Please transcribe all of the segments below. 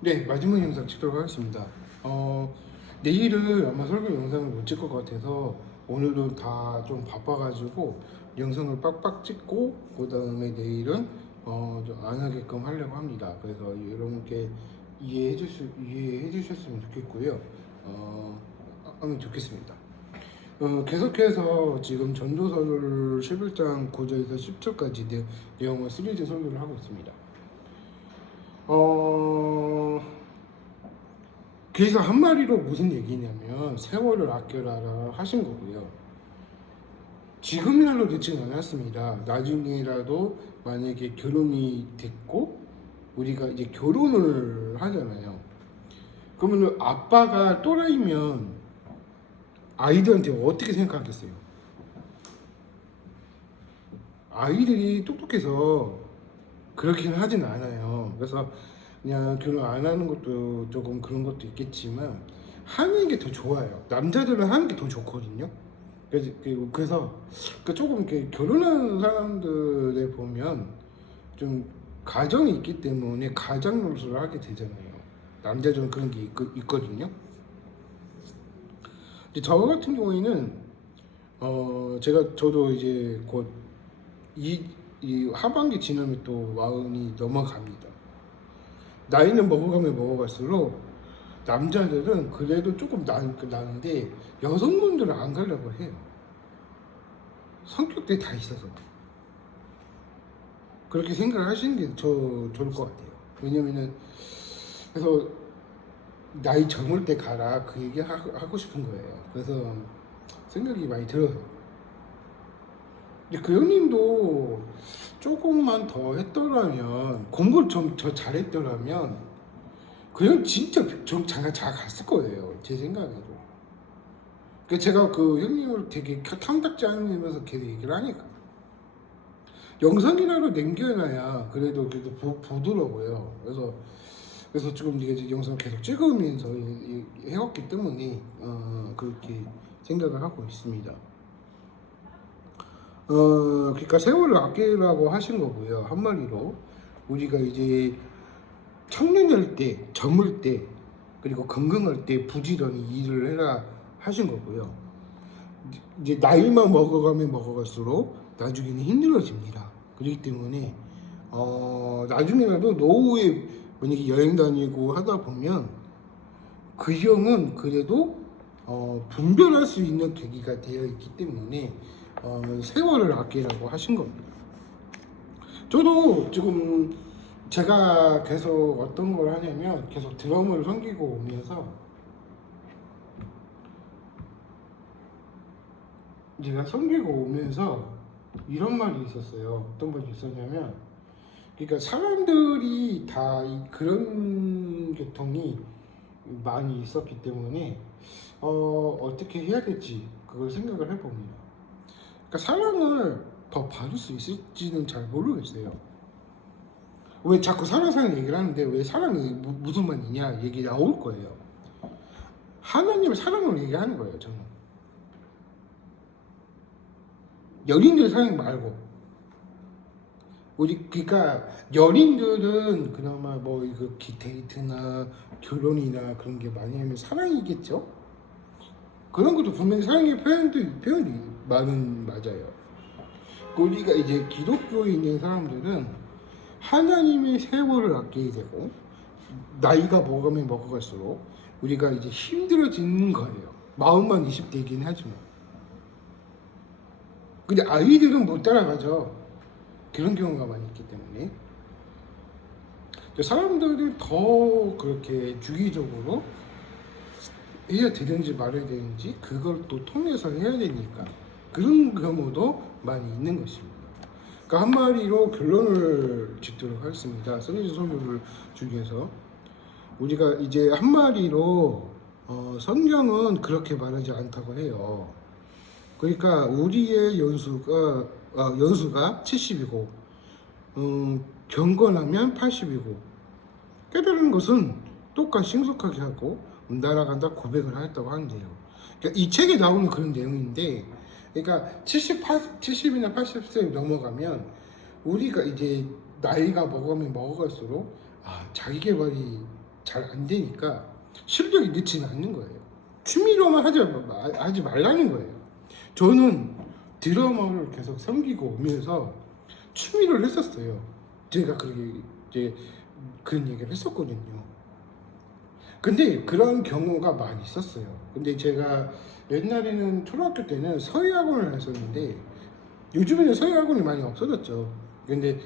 네, 마지막 영상 찍도록 하겠습니다. 어, 내일은 아마 설교 영상을 못 찍을 것 같아서 오늘은 다 좀 바빠가지고 영상을 빡빡 찍고 그 다음에 내일은 어, 좀 안 하게끔 하려고 합니다. 그래서 여러분께 이해해 주실 이해해 주셨으면 좋겠고요. 어, 하면 좋겠습니다. 어, 계속해서 지금 전도서를 11장 9절에서 10절까지 내, 내용을 시리즈 설교를 하고 있습니다. 어, 그래서 한마디로 무슨 얘기냐면 세월을 아껴라 하신 거고요. 지금이라도 늦진 않았습니다. 나중에라도 만약에 결혼이 됐고 우리가 이제 결혼을 하잖아요. 그러면 아빠가 또라이면 아이들한테 어떻게 생각하겠어요? 아이들이 똑똑해서 그렇게는 하진 않아요. 그래서 그냥 결혼 안 하는 것도 조금 그런 것도 있겠지만 하는 게 더 좋아요. 남자들은 하는 게 더 좋거든요. 그래서 그- 그래서 그 조금 이렇게 결혼하는 사람들에 보면 좀 가정이 있기 때문에 가장 노릇을 하게 되잖아요. 남자들은 그런 게 있, 있거든요. 근데 저 같은 경우에는 어 제가 저도 이제 곧이 이 하반기 지나면 또 마흔이 넘어갑니다. 나이는 먹어가면 먹어갈수록 남자들은 그래도 조금 나, 나는데 여성분들은 안 가려고 해요. 성격들이 다 있어서 그렇게 생각하시는 게 저 좋을 것 같아요. 왜냐면은 그래서 나이 젊을 때 가라 그 얘기 하, 하고 싶은 거예요. 그래서 생각이 많이 들어서. 근데 그 형님도 조금만 더 했더라면 공부를 좀 더 잘했더라면 그 형 진짜 좀 장가 잘 갔을 거예요. 제 생각에도. 그 제가 그 형님을 되게 탐탁지 않으면서 계속 얘기를 하니까 영상이라도 남겨놔야 그래도 그래도 보, 보더라고요. 그래서 그래서 지금 이게 영상을 계속 찍으면서 해왔기 때문에 어, 그렇게 생각을 하고 있습니다. 어, 그러니까 세월을 아끼라고 하신 거고요. 한마디로 우리가 이제 청년일 때, 젊을 때, 그리고 건강할 때 부지런히 일을 해라 하신 거고요. 이제 나이만 먹어가면 먹어갈수록 나중에는 힘들어집니다. 그렇기 때문에 어, 나중에라도 노후에 만약에 여행 다니고 하다 보면 그 형은 그래도 어, 분별할 수 있는 계기가 되어 있기 때문에 어, 세월을 아끼라고 하신 겁니다. 저도 지금 제가 계속 어떤 걸 하냐면 계속 드럼을 섬기고 오면서 제가 섬기고 오면서 이런 말이 있었어요. 어떤 말이 있었냐면 그러니까 사람들이 다 이- 그런 계통이 많이 있었기 때문에 어, 어떻게 해야 될지 그걸 생각을 해봅니다. 그러니까 사랑을 더 받을 수 있을지는 잘 모르겠어요. 왜 자꾸 사랑 사랑 얘기를 하는데 왜 사랑이 무, 무슨 말이냐 얘기 나올 거예요. 하나님의 사랑을 얘기하는 거예요, 저는. 연인들 사랑 말고. 우리 그러니까 연인들은 그나마 뭐 이거 기- 데이트나 결혼이나 그런 게 많이 하면 사랑이겠죠. 그런 것도 분명히 사랑의 표현도 표현이 많은 맞아요. 우리가 이제 기독교에 있는 사람들은 하나님의 세월을 아끼게 되고 나이가 먹으면 먹어갈수록 우리가 이제 힘들어지는 거예요. 마음만 20대이긴 하지만. 근데 아이들은 못 따라가죠. 그런 경우가 많이 있기 때문에. 사람들이 더 그렇게 주기적으로 해야 되는지 말아야 되는지 그걸 또 통해서 해야 되니까 그런 경우도 많이 있는 것입니다. 그러니까 한마디로 결론을 짓도록 하겠습니다. 서리지 설교를 중에서 우리가 이제 한마디로 어, 성경은 그렇게 말하지 않다고 해요. 그러니까 우리의 연수가 아, 연수가 70이고 음, 경건하면 80이고 깨달은 것은 똑같이 신속하게 하고 날아간다 고백을 하였다고 하는데요. 그러니까 이 책에 나오는 그런 내용인데, 그러니까 70, 80, 70이나 80세 넘어가면 우리가 이제 나이가 먹으면 먹어갈수록 아 자기 개발이 잘 안 되니까 실력이 늦지는 않는 거예요. 취미로만 하지, 마- 하지 말라는 거예요. 저는 드라마를 계속 섬기고 오면서 취미를 했었어요. 제가 그렇게 이제 그런 얘기를 했었거든요. 근데 그런 경우가 많이 있었어요. 근데 제가 옛날에는 초등학교 때는 서예학원을 했었는데 요즘에는 서예학원이 많이 없어졌죠. 근데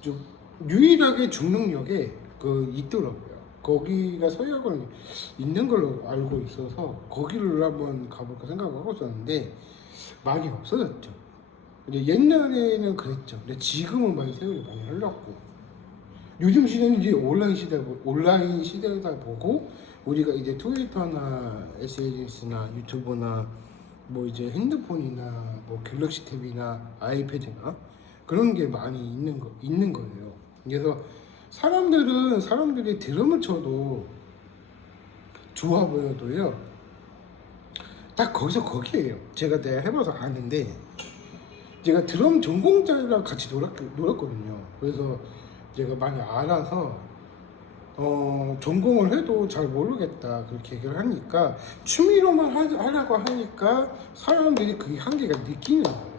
좀 유일하게 중릉역에 그 있더라고요. 거기가 서예학원이 있는 걸로 알고 있어서 거기를 한번 가볼까 생각하고 있었는데 많이 없어졌죠. 근데 옛날에는 그랬죠. 근데 지금은 많이 세월이 많이 흘렀고 요즘 시대는 이제 온라인 시대 온라인 시대다 보고 우리가 이제 트위터나 SNS나 유튜브나 뭐 이제 핸드폰이나 뭐 갤럭시 탭이나 아이패드나 그런 게 많이 있는 거 있는 거예요. 그래서 사람들은 사람들이 드럼을 쳐도 좋아 보여도요. 딱 거기서 거기에요. 제가 내가 해봐서 아는데 제가 드럼 전공자랑 같이 놀았, 놀았거든요. 그래서 제가 많이 알아서 어, 전공을 해도 잘 모르겠다 그렇게 얘기를 하니까 취미로만 하, 하려고 하니까 사람들이 그게 한계가 느끼는 거예요.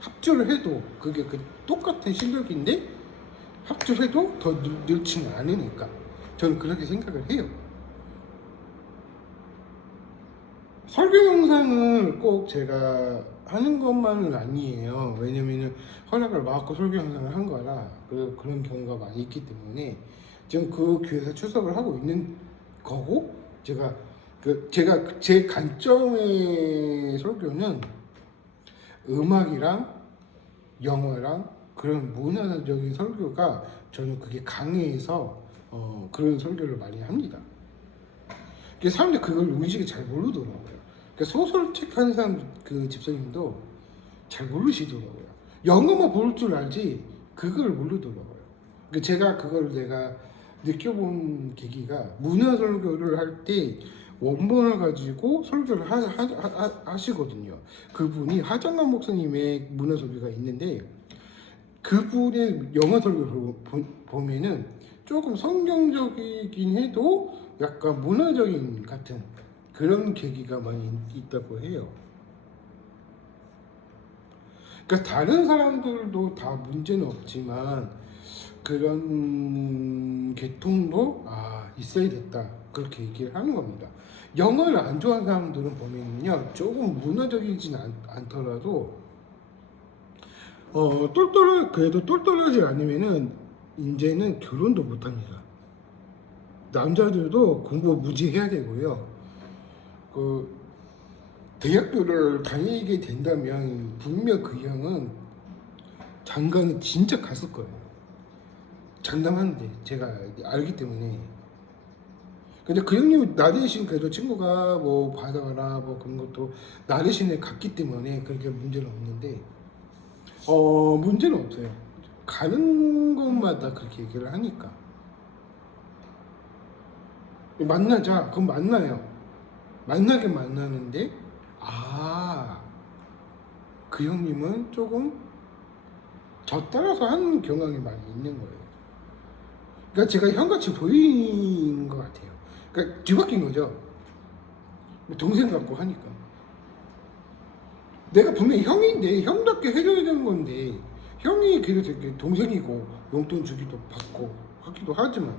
합주를 해도 그게 그 똑같은 실력인데 합주를 해도 더 늘, 늘지는 않으니까 저는 그렇게 생각을 해요. 설교 영상을 꼭 제가 하는 것만은 아니에요. 왜냐면은 허락을 받고 설교 영상을 한 거라 그, 그런 경우가 많이 있기 때문에 지금 그 교회에서 출석을 하고 있는 거고 제가 그 제가 제 관점의 설교는 음악이랑 영어랑 그런 문화적인 설교가 저는 그게 강해서 어, 그런 설교를 많이 합니다. 그 사람들이 그걸 의식이 잘 모르더라고요. 그 소설책 하는 사람 그 집사님도 잘 모르시더라고요. 영어만 볼 줄 알지 그걸 모르더라고요. 그 제가 그걸 내가 느껴본 계기가 문화 설교를 할 때 원본을 가지고 설교를 하, 하, 시거든요 그분이 하정관 목사님의 문화 설교가 있는데 그분의 영어 설교를 보- 보면은 조금 성경적이긴 해도 약간 문화적인 같은 그런 계기가 많이 있다고 해요. 그러니까 다른 사람들도 다 문제는 없지만 그런 계통도 아 있어야 됐다 그렇게 얘기를 하는 겁니다. 영어를 안 좋아하는 사람들은 보면요 조금 문화적이진 않, 않더라도 어 똘똘 그래도 똘똘하지 않으면은 이제는 결혼도 못합니다. 남자들도 공부 무지 해야 되고요. 그 대학교를 다니게 된다면 분명 그 형은 장가는 진짜 갔을 거예요. 장담하는데 제가 알기 때문에. 근데 그 형님 나 대신 그래도 친구가 뭐 받아가라 뭐 그런 것도 나 대신에 갔기 때문에 그렇게 문제는 없는데 어 문제는 없어요. 가는 곳마다 그렇게 얘기를 하니까 만나자 그럼 만나요. 만나게 만나는데 아 그 형님은 조금 저 따라서 하는 경향이 많이 있는 거예요. 그러니까 제가 형같이 보이는 것 같아요. 그러니까 뒤바뀐 거죠. 동생 같고 하니까. 내가 분명히 형인데 형답게 해줘야 되는 건데 형이 이렇게 동생이고 용돈 주기도 받고 하기도 하지만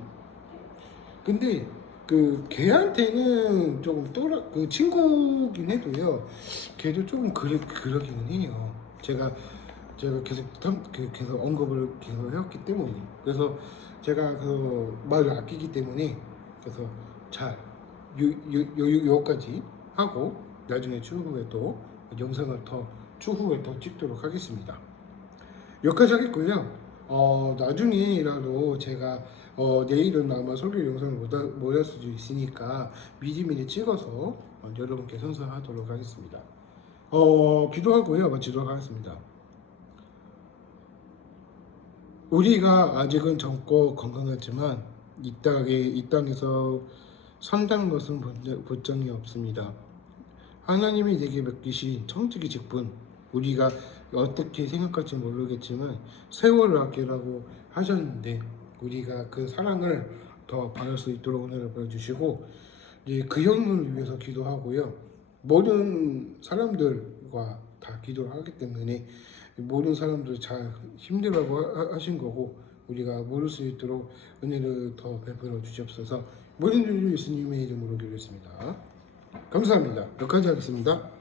근데 그 걔한테는 조금 또라 그 친구긴 해도요. 걔도 조금 그러, 그러기는 해요. 제가 제가 계속 탐- 그- 계속 언급을 계속 해왔기 때문에. 그래서 제가 그 말을 아끼기 때문에 그래서 잘 요, 요, 요, 요까지 하고 나중에 추후에 또 영상을 더 추후에 더 찍도록 하겠습니다. 여기까지 하겠고요. 어 나중에라도 제가 어 내일은 아마 설교 영상을 못할 수도 있으니까 미리미리 찍어서 어, 여러분께 선사하도록 하겠습니다. 어 기도하고요. 마치도록 하겠습니다. 우리가 아직은 젊고 건강하지만 이 땅에 이 땅에서 산다는 것은 본- 보장이 없습니다. 하나님이 내게 맡기신 청지기 직분 우리가 어떻게 생각할지 모르겠지만 세월을 아끼라고 하셨는데 우리가 그 사랑을 더 바랄 수 있도록 은혜를 보여주시고 이제 그 형을 위해서 기도하고요. 모든 사람들과 다 기도를 하기 때문에 모든 사람들 잘 하- 하신 거고 우리가 모를 수 있도록 은혜를 더 베풀어 주시옵소서 모든 주 예수님의 이름으로 기도했습니다. 감사합니다. 여기까지 하겠습니다.